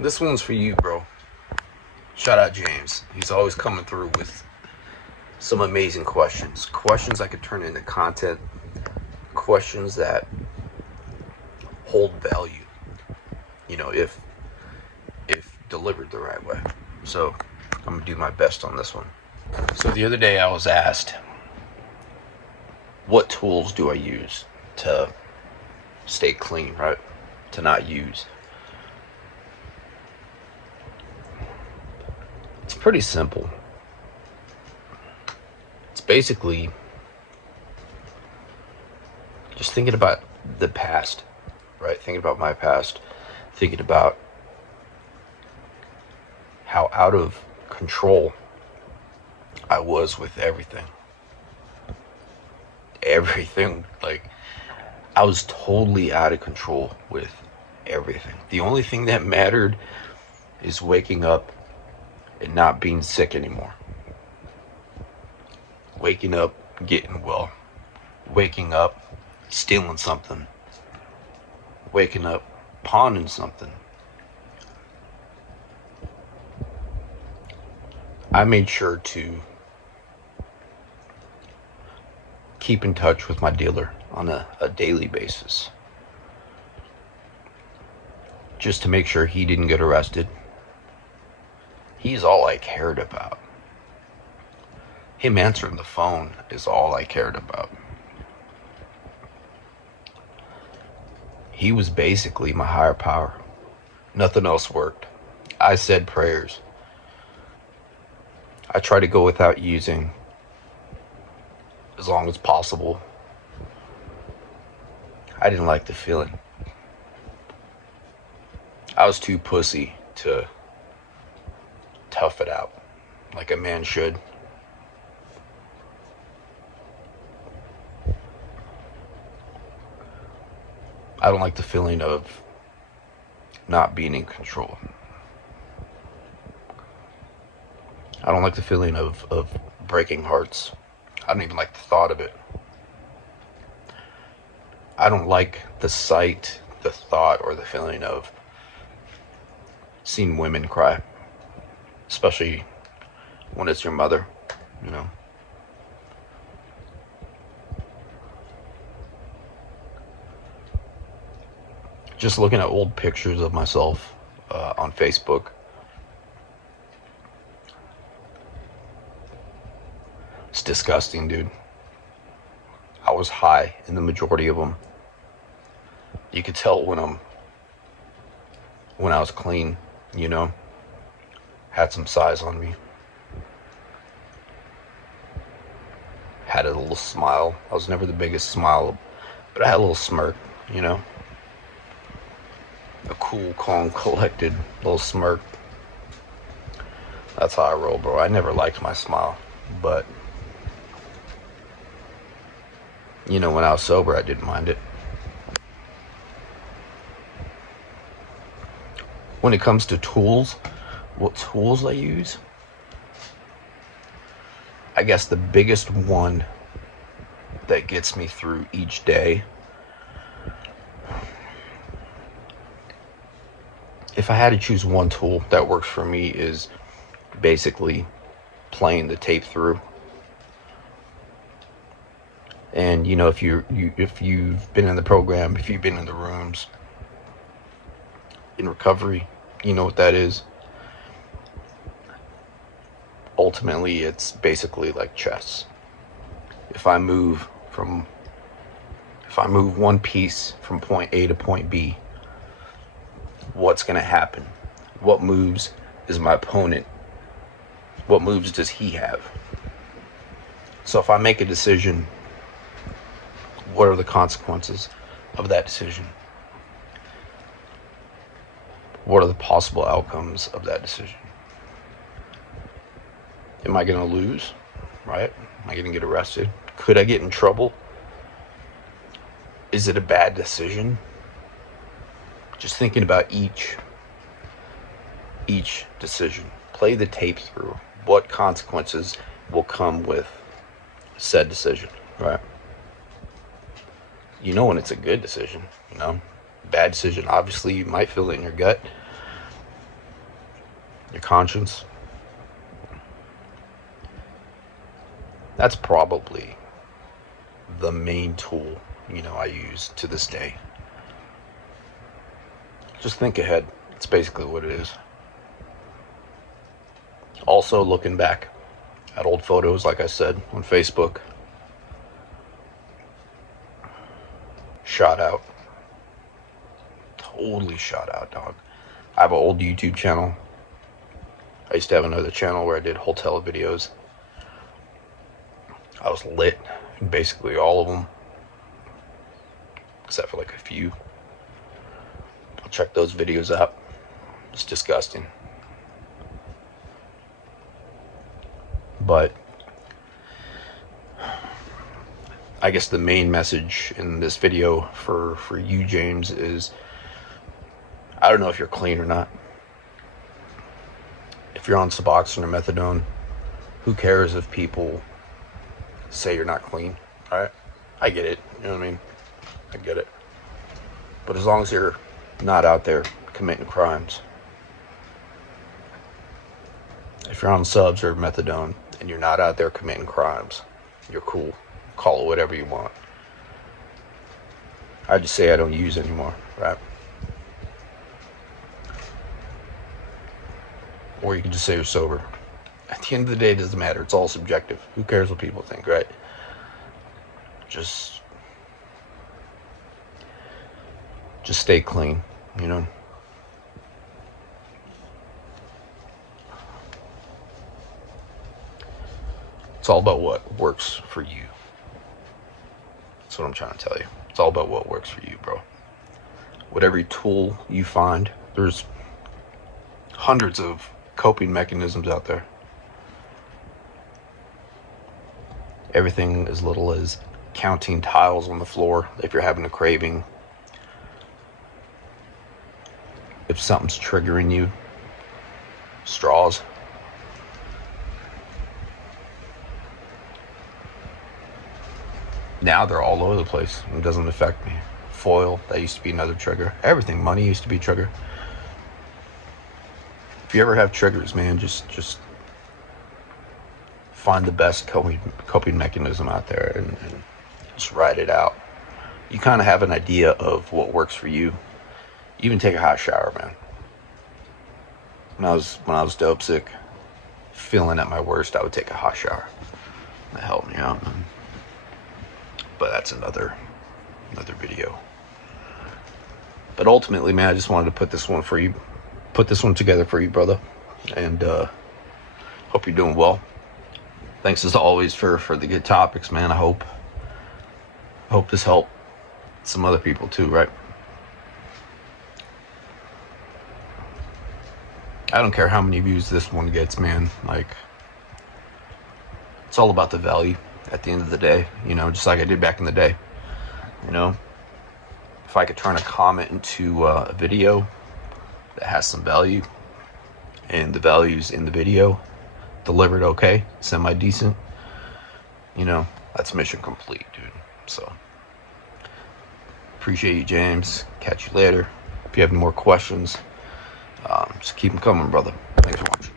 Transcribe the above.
This one's for you, bro. Shout out James. He's always coming through with some amazing questions. Questions I could turn into content. Questions that hold value. If delivered the right way. So I'm gonna do my best on this one. So the other day I was asked, what tools do I use to stay clean, right? To not use. It's pretty simple. It's basically just thinking about the past, right? Thinking about my past, thinking about how out of control I was with everything. Like, I was totally out of control with everything. The only thing that mattered is waking up and not being sick anymore. Waking up, getting well. Waking up, stealing something. Waking up, pawning something. I made sure to keep in touch with my dealer on a daily basis, just to make sure he didn't get arrested. He's all I cared about. Him answering the phone is all I cared about. He was basically my higher power. Nothing else worked. I said prayers. I try to go without using as long as possible. I didn't like the feeling. I was too pussy to tough it out like a man should. I don't like the feeling of not being in control. I don't like the feeling of breaking hearts. I don't even like the thought of it. I don't like the sight, the thought, or the feeling of seeing women cry. Especially when it's your mother, you know. Just looking at old pictures of myself on Facebook. It's disgusting, dude. I was high in the majority of them. You could tell when I was clean, you know. Had some size on me. Had a little smile. I was never the biggest smile, but I had a little smirk, you know. A cool, calm, collected little smirk. That's how I roll, bro. I never liked my smile, but you know, when I was sober, I didn't mind it. When it comes to tools, what tools I use, I guess the biggest one that gets me through each day, if I had to choose one tool that works for me, is basically playing the tape through. And you know, if you've been in the program, if you've been in the rooms in recovery, you know what that is. Ultimately, it's basically like chess. If I move one piece from point A to point B, what's going to happen? What moves is my opponent? What moves does he have? So if I make a decision, what are the consequences of that decision? What are the possible outcomes of that decision? Am I going to lose? Right? Am I going to get arrested? Could I get in trouble? Is it a bad decision? Just thinking about each decision. Play the tape through. What consequences will come with said decision, right? You know when it's a good decision, you know? Bad decision, obviously you might feel it in your gut. your conscience. That's probably the main tool, I use to this day. Just think ahead. It's basically what it is. Also, looking back at old photos, like I said, on Facebook. Shot out. Totally shot out, dog. I have an old YouTube channel. I used to have another channel where I did hotel videos. I was lit in basically all of them, except for like a few. I'll check those videos out. It's disgusting. But I guess the main message in this video for you, James, is I don't know if you're clean or not. If you're on Suboxone or methadone, who cares if people say you're not clean? Alright? I get it. You know what I mean? I get it. But as long as you're not out there committing crimes. If you're on subs or methadone and you're not out there committing crimes, you're cool. Call it whatever you want. I just say I don't use anymore, right? Or you can just say you're sober. At the end of the day, it doesn't matter. It's all subjective. Who cares what people think, right? Just stay clean, It's all about what works for you. That's what I'm trying to tell you. It's all about what works for you, bro. Whatever tool you find, there's hundreds of coping mechanisms out there. Everything as little as counting tiles on the floor if you're having a craving. If something's triggering you, straws. Now they're all over the place. It doesn't affect me. Foil, that used to be another trigger. Everything, money used to be a trigger. If you ever have triggers, man, just find the best coping mechanism out there and just ride it out. You kind of have an idea of what works for you. Even take a hot shower, man. When I was dope sick, feeling at my worst, I would take a hot shower. That helped me out, man. But that's another video. But ultimately, man, I just wanted to put this one together for you, brother. And hope you're doing well. Thanks as always for the good topics, man. I hope this helped some other people too, right? I don't care how many views this one gets, man. Like, it's all about the value at the end of the day, just like I did back in the day. If I could turn a comment into a video that has some value, and the value's in the video delivered okay, semi-decent, that's mission complete, dude. So, appreciate you, James. Catch you later. If you have any more questions, just keep them coming, brother. Thanks for watching.